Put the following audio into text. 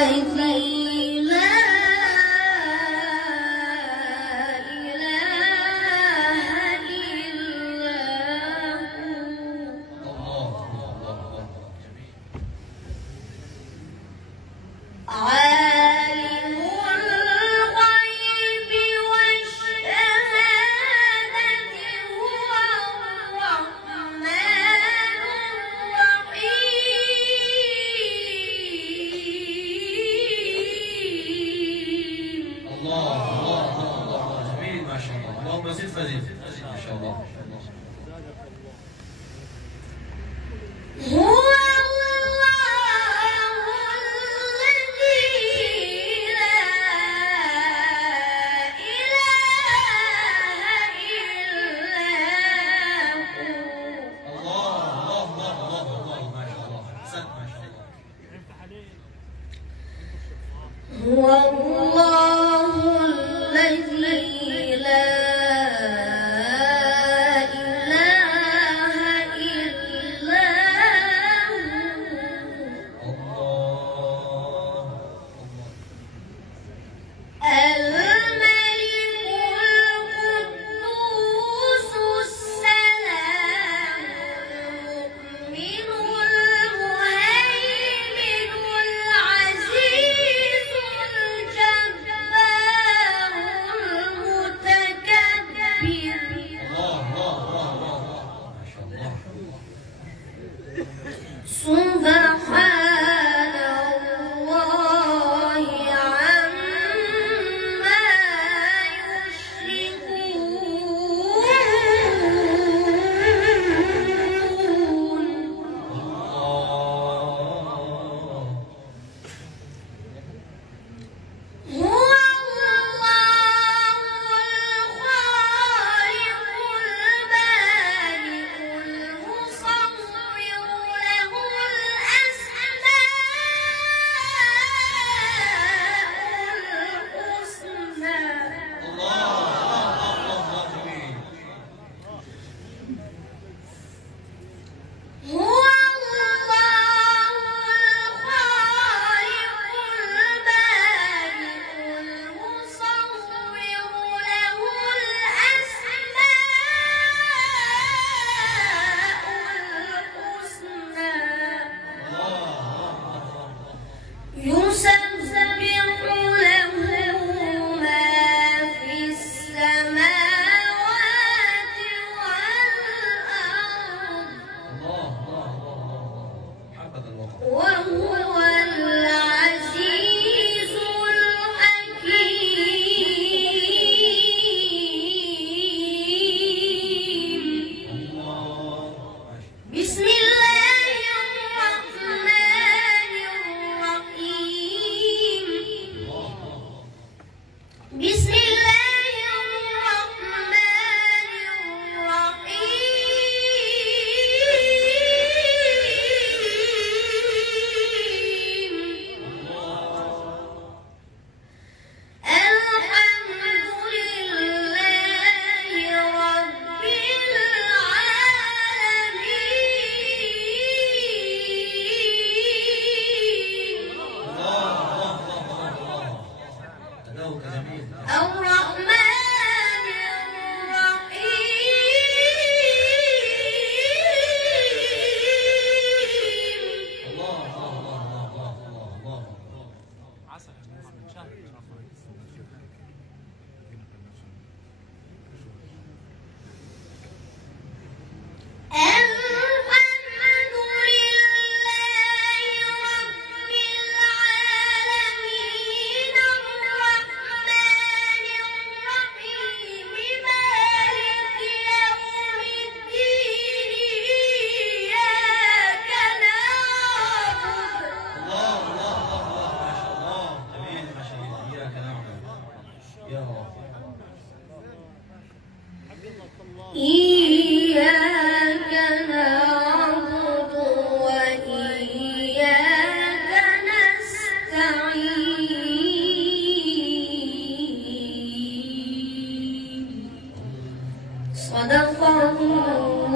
الذي لا إله إلا هو عالم الغيب والشهادة هو الرحمن الرحيم. الله جميل ما شاء الله. اللهم زد فزد ما شاء الله. هو هو الله الذي لا إله إلا هو الملك القدوس السلام المؤمن المهيمن العزيز الجبار المتكبر. سبحان الله عما يشركون. هو الله الخالق البارئ المصور له الأسماء الحسنى. هو الله الخالق البارئ المصور له الأسماء الحسنى. يسبح له ما في السماوات والأرض وهو العزيز الحكيم. بسم الله الرحمن الرحيم. بسم الله الرحمن الرحيم. الحمد لله رب العالمين. الرحمن الرحيم. الحمد لله رب العالمين. الرحمن الرحيم مالك يوم الدين. إياك نعبد جميل ما شاء الله. إياك نعبد يا رب. إياك نعبد وإياك نستعين. صدق الله